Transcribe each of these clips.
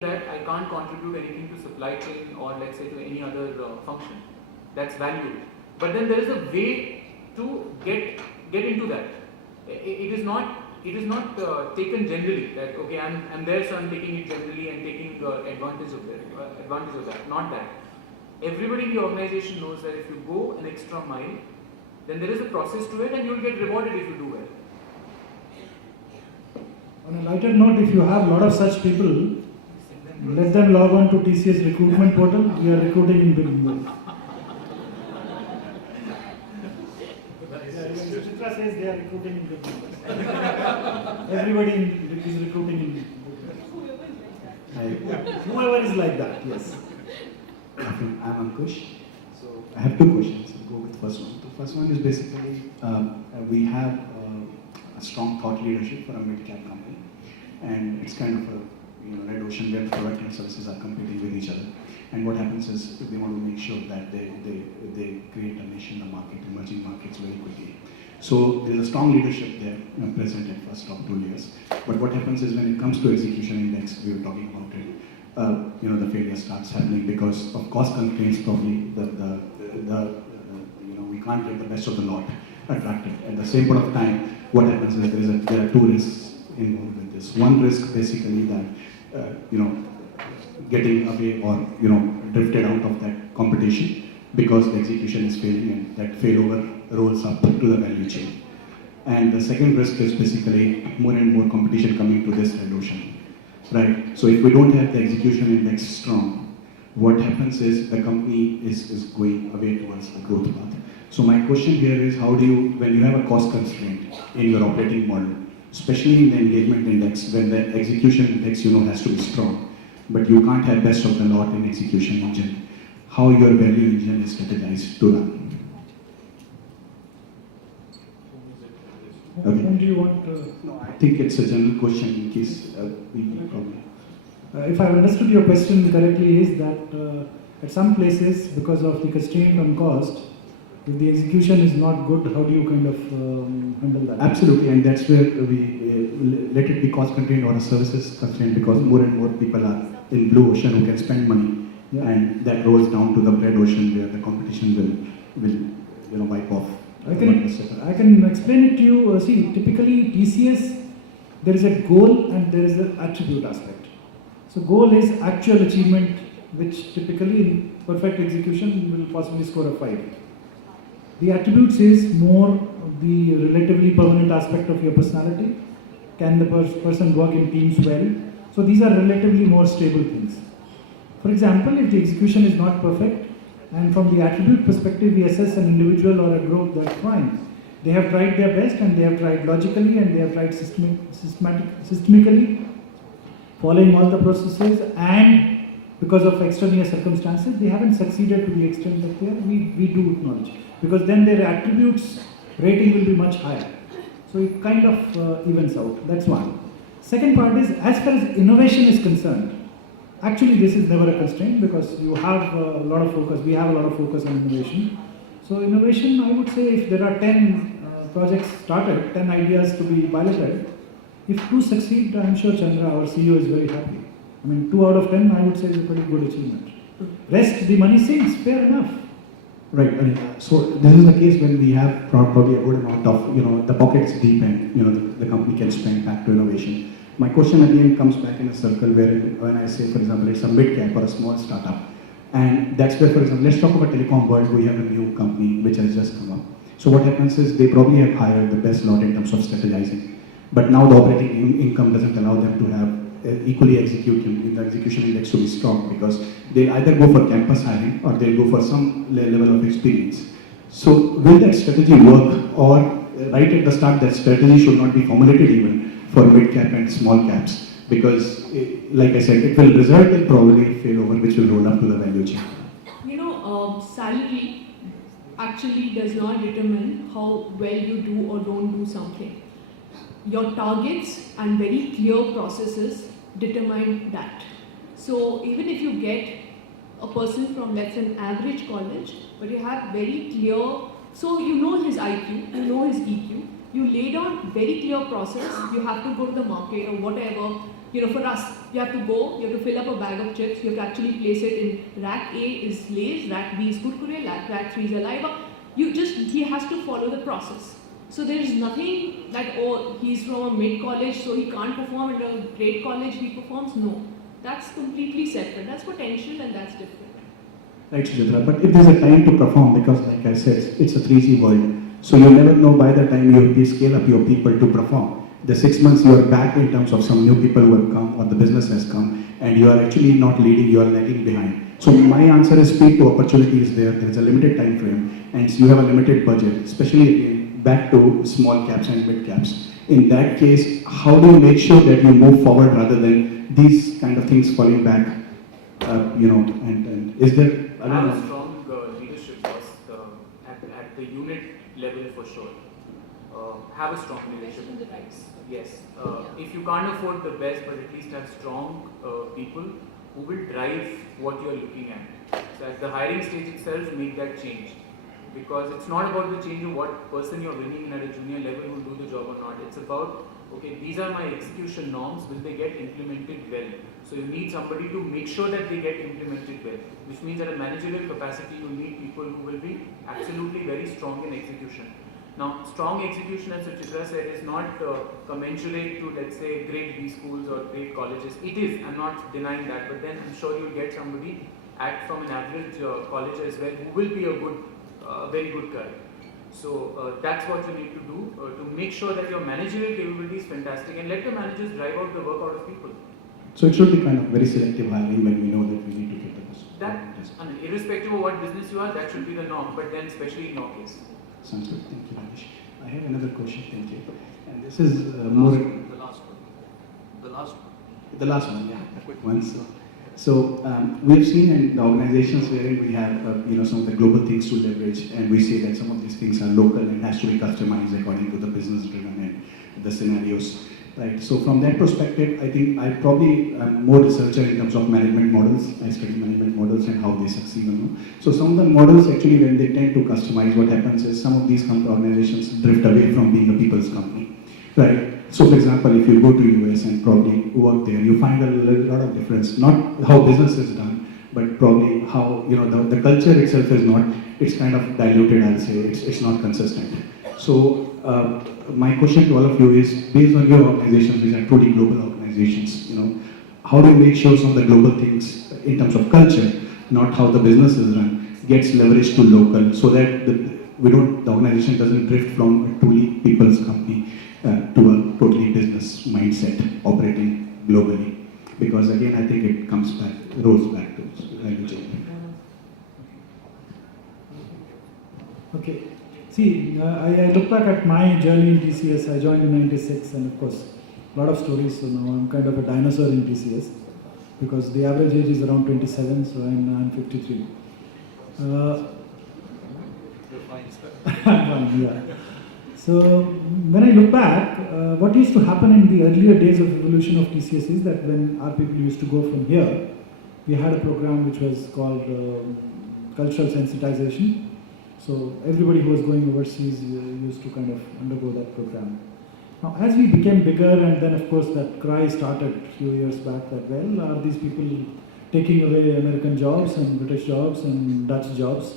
that I can't contribute anything to supply chain or let's say to any other function. That's valued. But then there is a way to get into that. It is not taken generally that okay I'm there so I'm taking it generally and taking advantage of that. Not that. Everybody in the organization knows that if you go an extra mile, then there is a process to it and you will get rewarded if you do well. On a lighter note, if you have a lot of such people, let them log on to TCS recruitment portal. We are recruiting in big numbers. Suchitra says they are recruiting in big numbers. Everybody is recruiting in big numbers. Whoever is like that, yes. I'm Ankush. So I have two questions. I'll go with the first one. The first one is basically we have a strong thought leadership for a mid-cap company, and it's kind of a red ocean where product and services are competing with each other. And what happens is they want to make sure that they create a niche in the market, emerging markets very quickly. So there's a strong leadership there present at first top 2 layers. But what happens is when it comes to execution index, we were talking about it. The failure starts happening because of cost constraints. Probably we can't get the best of the lot attracted. At the same point of time, what happens is there are two risks involved with this. One risk basically that getting away or drifted out of that competition because the execution is failing and that failover rolls up to the value chain. And the second risk is basically more and more competition coming to this red ocean. Right. So if we don't have the execution index strong, what happens is the company is going away towards the growth path. So my question here is, how do you, when you have a cost constraint in your operating model, especially in the engagement index, when the execution index has to be strong, but you can't have best of the lot in execution engine, how your value engine is strategized to run? Okay. Whom do you want? No, I think it's a general question in case we probably. If I've understood your question correctly, is that at some places, because of the constraint on cost, if the execution is not good, how do you kind of handle that? Absolutely, and that's where we let it be cost constraint or a services constraint, because more and more people are in blue ocean who can spend money, and that rolls down to the red ocean where the competition will wipe off. I can explain it to you. See, typically TCS, there is a goal and there is an attribute aspect. So goal is actual achievement, which typically in perfect execution will possibly score a 5. The attributes is more the relatively permanent aspect of your personality. Can the person work in teams well? So these are relatively more stable things. For example, if the execution is not perfect, and from the attribute perspective, we assess an individual or a group, that's fine. They have tried their best and they have tried logically and they have tried systemically, following all the processes, and because of extraneous circumstances, they haven't succeeded to the extent that they are. We do acknowledge. Because then their attributes rating will be much higher. So it kind of evens out. That's one. Second part is, as far as innovation is concerned, actually this is never a constraint because you have a lot of focus, we have a lot of focus on innovation. So innovation, I would say if there are 10 projects started, 10 ideas to be piloted, if 2 succeed, I'm sure Chandra, our CEO, is very happy. I mean, 2 out of 10, I would say is a pretty good achievement. Rest, the money sinks, fair enough. Right. So this is the case when we have probably a good amount of, the pockets deep and, the company can spend back to innovation. My question again comes back in a circle where when I say, for example, it's a mid-cap or a small startup, and that's where, for example, let's talk about telecom world. We have a new company which has just come up. So what happens is they probably have hired the best lot in terms of strategizing, but now the operating income doesn't allow them to have equally execute in the execution index to be strong, because they either go for campus hiring or they'll go for some level of experience. So will that strategy work, or right at the start that strategy should not be formulated even for mid-cap and small caps, because like I said, it will result in probably failover which will roll up to the value chain. Salary actually does not determine how well you do or don't do something. Your targets and very clear processes determine that. So even if you get a person from, let's say, an average college, but you have very clear, so you know his IQ, you know his EQ, you lay down very clear process, you have to go to the market or whatever, for us, You have to go, you have to fill up a bag of chips, you have to actually place it in rack A is Lay's, rack B is Kurkure, rack 3 is Aliva. He has to follow the process. So there is nothing that, oh, he's from a mid-college, so he can't perform at a great college, he performs. No. That's completely separate. That's potential and that's different. Right, Sujatra. But if there's a time to perform, because like I said, it's a 3G world, so you never know by the time you scale up your people to perform. The 6 months you are back in terms of some new people who have come or the business has come, and you are actually not leading, you are lagging behind. So my answer is speed to opportunity is there. There is a limited time frame, and you have a limited budget, especially again back to small caps and mid caps. In that case, how do you make sure that you move forward rather than these kind of things falling back? And is there? I don't Have a know. strong leadership boss at the unit level for sure. Have a strong leadership. Yes. If you can't afford the best, but at least have strong people who will drive what you are looking at. So at the hiring stage itself, make that change. Because it's not about the change of what person you're bringing in at a junior level will do the job or not. It's about, okay, these are my execution norms, will they get implemented well? So you need somebody to make sure that they get implemented well, which means at a managerial capacity you need people who will be absolutely very strong in execution. Now, strong execution, as Suchitra said, is not commensurate to, let's say, great B schools or great colleges. It is, I'm not denying that, but then I'm sure you'll get somebody from an average college as well who will be a good very good guy. So that's what you need to do to make sure that your managerial capability is fantastic and let the managers drive out the work out of people. So it should be kind of very selective hiring when we know that we need to get the best. That, irrespective of what business you are, that should be the norm, but then especially in your case. Sounds good. Thank you, Rajesh. I have another question. Thank you. And this is more... The last one. The last one, yeah. A quick one. So we have seen in the organizations wherein we have some of the global things to leverage, and we say that some of these things are local and has to be customized according to the business driven and the scenarios, right? So from that perspective, I think I probably am more researcher in terms of management models. I study management models and how they succeed. So some of the models actually, when they tend to customize, what happens is some of these organizations drift away from being a people's company, right? So for example, if you go to US and probably work there, you find a lot of difference, not how business is done, but probably how, the culture itself is not, it's kind of diluted, I'll say, it's not consistent. So my question to all of you is, based on your organizations, which are truly global organizations, how do you make sure some of the global things in terms of culture, not how the business is run, gets leveraged to local, so that the organization doesn't drift from a truly people's company to a totally business mindset operating globally, because again I think it rolls back to value chain. Okay. See, I look back at my journey in TCS. I joined in '96, and of course, a lot of stories. So now I'm kind of a dinosaur in TCS because the average age is around 27, so I'm 53. Yeah. So when I look back, what used to happen in the earlier days of evolution of TCS is that when our people used to go from here, we had a program which was called cultural sensitization. So everybody who was going overseas used to kind of undergo that program. Now as we became bigger, and then of course that cry started a few years back that, well, are these people taking away American jobs and British jobs and Dutch jobs?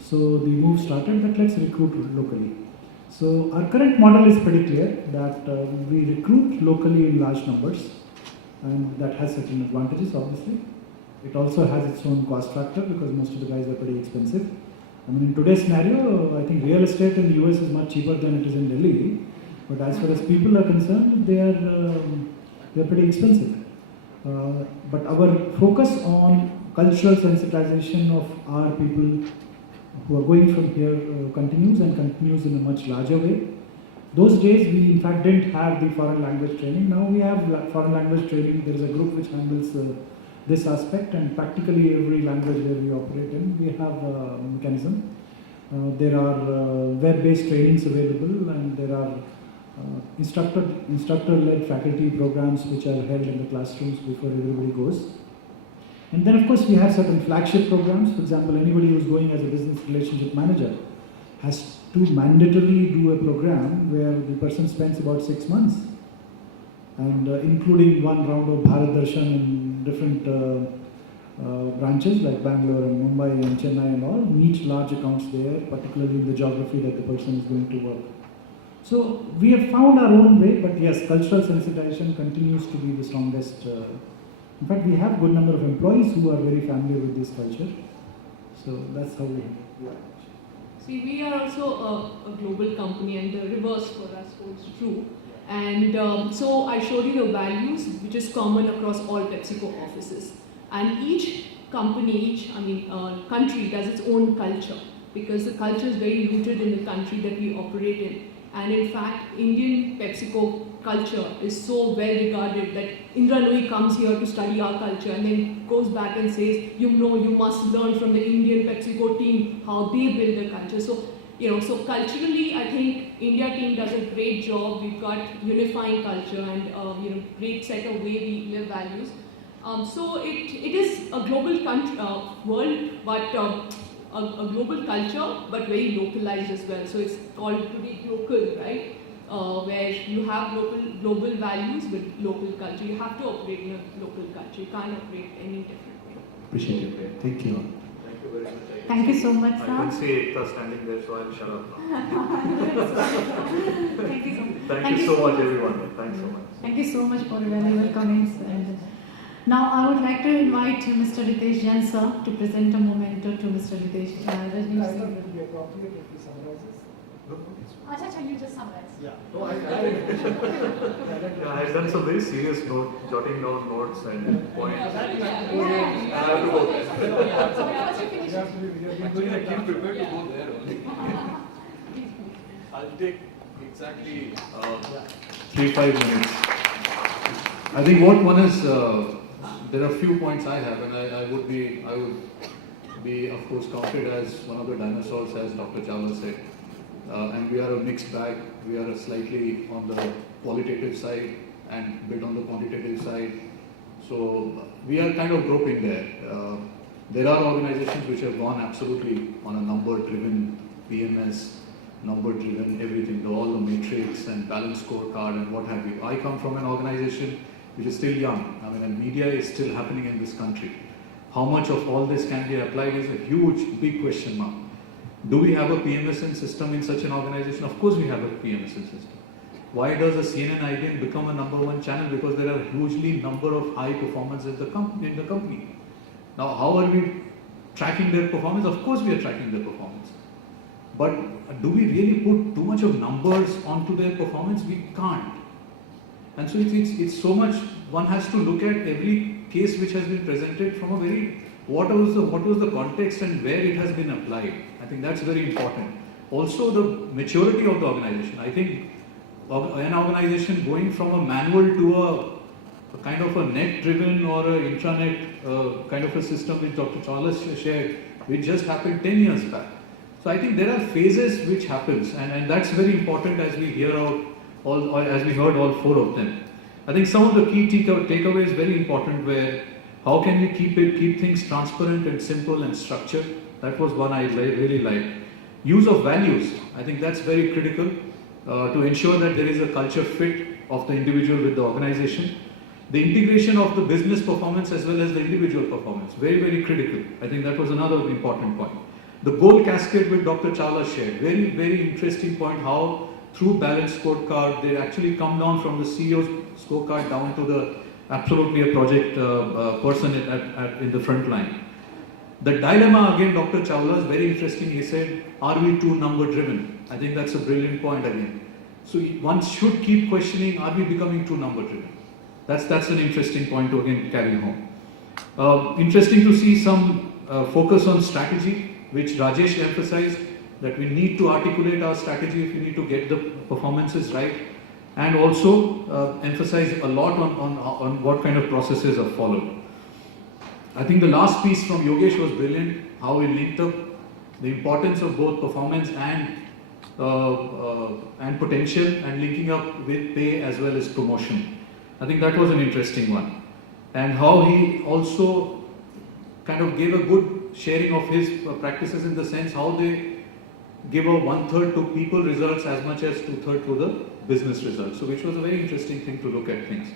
So the move started that let's recruit locally. So our current model is pretty clear that we recruit locally in large numbers, and that has certain advantages obviously. It also has its own cost factor because most of the guys are pretty expensive. I mean, in today's scenario, I think real estate in the US is much cheaper than it is in Delhi, but as far as people are concerned, they are pretty expensive. But our focus on cultural sensitization of our people who are going from here continues in a much larger way. Those days we in fact didn't have the foreign language training. Now we have foreign language training. There is a group which handles this aspect, and practically every language where we operate in, we have a mechanism. There are web-based trainings available, and there are instructor-led faculty programs which are held in the classrooms before everybody goes. And then of course we have certain flagship programs. For example, anybody who's going as a business relationship manager has to mandatorily do a program where the person spends about 6 months and including one round of Bharat Darshan in different branches like Bangalore and Mumbai and Chennai and all, meet large accounts there, particularly in the geography that the person is going to work. So we have found our own way, but yes, cultural sensitization continues to be the strongest. In fact, we have a good number of employees who are very familiar with this culture. So that's how we are. See, we are also a global company, and the reverse for us holds true. And so I showed you the values, which is common across all PepsiCo offices. And each company, country does its own culture, because the culture is very rooted in the country that we operate in. And in fact, Indian PepsiCo culture is so well regarded that Indra Nooyi comes here to study our culture and then goes back and says, you must learn from the Indian PepsiCo team how they build their culture. So, so culturally, I think India team does a great job. We've got unifying culture and great set of way we live values. So it is a global world, but a global culture, but very localized as well. So it's called to be local, right? Where you have global values with local culture. You have to operate in a local culture. You can't operate any different way. Appreciate it. Thank you. Thank you very much. Thank you so much, I sir. can see Ekta standing there, so I'll shut up now. Thank you so much. Thank you so much, everyone. Thanks so much. Thank you so much for your valuable comments. And now I would like to invite Mr. Ritesh Jain sir to present a memento to Mr. Ritesh. Rajneesh I sir. thought it would be appropriate if he summarizes. Acha, you just summarize. Yeah. Yeah, I've done some very serious jotting down notes and points. I have to go there. You have to be Keep prepared to go there only. I'll take exactly 3-5 minutes. I think what one is, there are a few points I have, and I would be, of course, counted as one of the dinosaurs, as Dr. Chawla said. And we are a mixed bag. We are slightly on the qualitative side and a bit on the quantitative side. So we are kind of groping there. There are organizations which have gone absolutely on a number-driven PMS, number-driven everything, all the matrix and balanced scorecard and what have you. I come from an organization which is still young. And media is still happening in this country. How much of all this can be applied is a huge, big question mark. Do we have a PMSN system in such an organization? Of course we have a PMSN system. Why does a CNN IBM become a #1 channel? Because there are hugely number of high performers in the company. Now, how are we tracking their performance? Of course we are tracking their performance. But do we really put too much of numbers onto their performance? We can't. And so it's so much, one has to look at every case which has been presented from a very, what was the context and where it has been applied. I think that's very important. Also the maturity of the organization. I think an organization going from a manual to a kind of a net-driven or a intranet kind of a system which Dr. Chawla shared, which just happened 10 years back. So I think there are phases which happens, and that's very important as we hear out as we heard all 4 of them. I think some of the key takeaways very important were how can we keep things transparent and simple and structured. That was one I really liked. Use of values, I think that's very critical to ensure that there is a culture fit of the individual with the organization. The integration of the business performance as well as the individual performance, very, very critical. I think that was another important point. The goal cascade with Dr. Chawla shared, very, very interesting point, how through balanced scorecard, they actually come down from the CEO's scorecard down to the absolutely a project person in the front line. The dilemma, again, Dr. Chawla is very interesting. He said, are we too number driven? I think that's a brilliant point again. So one should keep questioning, are we becoming too number driven? That's an interesting point to again carry home. Interesting to see some focus on strategy, which Rajesh emphasized, that we need to articulate our strategy if we need to get the performances right, and also emphasize a lot on what kind of processes are followed. I think the last piece from Yogesh was brilliant, how he linked up the importance of both performance and potential, and linking up with pay as well as promotion. I think that was an interesting one. And how he also kind of gave a good sharing of his practices, in the sense how they give a 1/3 to people results as much as 2/3 to the business results. So which was a very interesting thing to look at things.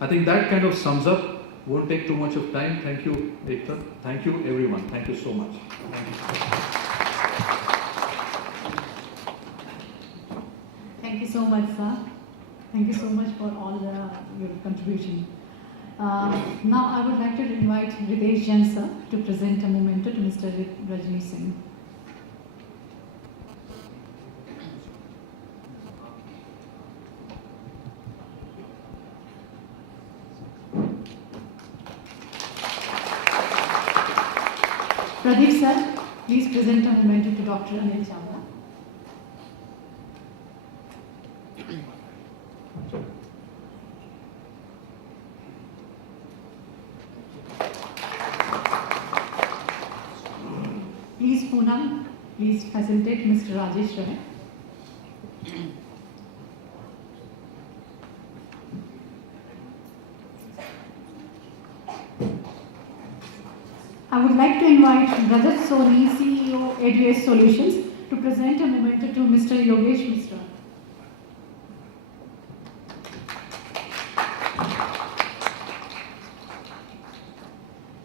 I think that kind of sums up. Won't take too much of time. Thank you, Ekta. Thank you, everyone. Thank you so much. Thank you so much, sir. Thank you so much for all your contribution. Now I would like to invite Ritesh Jain, sir, to present a memento to Mr. Rajni Singh. Pradeep, sir, please present a memento to Dr. Anil Chawla. Please, Poonam, please facilitate Mr. Rajesh Rai. I would like to invite Rajat Soni, CEO ADS Solutions, to present a memento to Mr. Yogesh Mishra.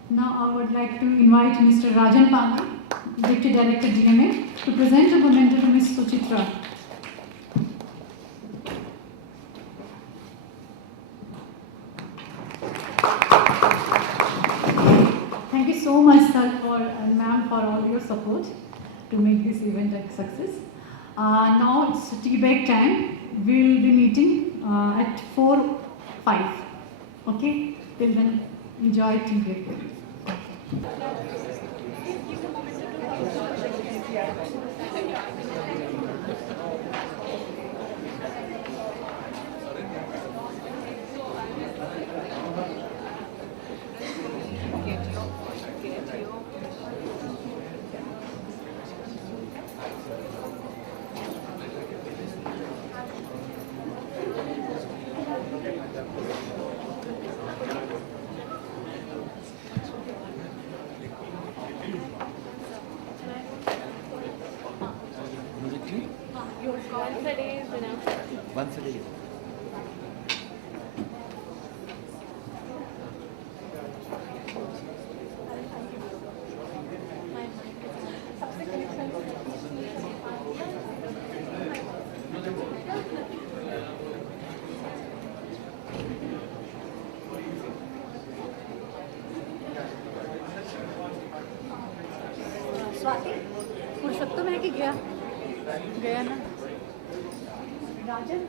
Now I would like to invite Mr. Rajan Pandey, Deputy Director DMA, to present a memento to Ms. Suchitra. Thank you so much, sir, and ma'am, for all your support to make this event a success. Now it's tea break time. We will be meeting at 4:05. Okay? Till then, enjoy tea break. Once a day. Swati पुरुषोत्तम है कि गया गया ना राजन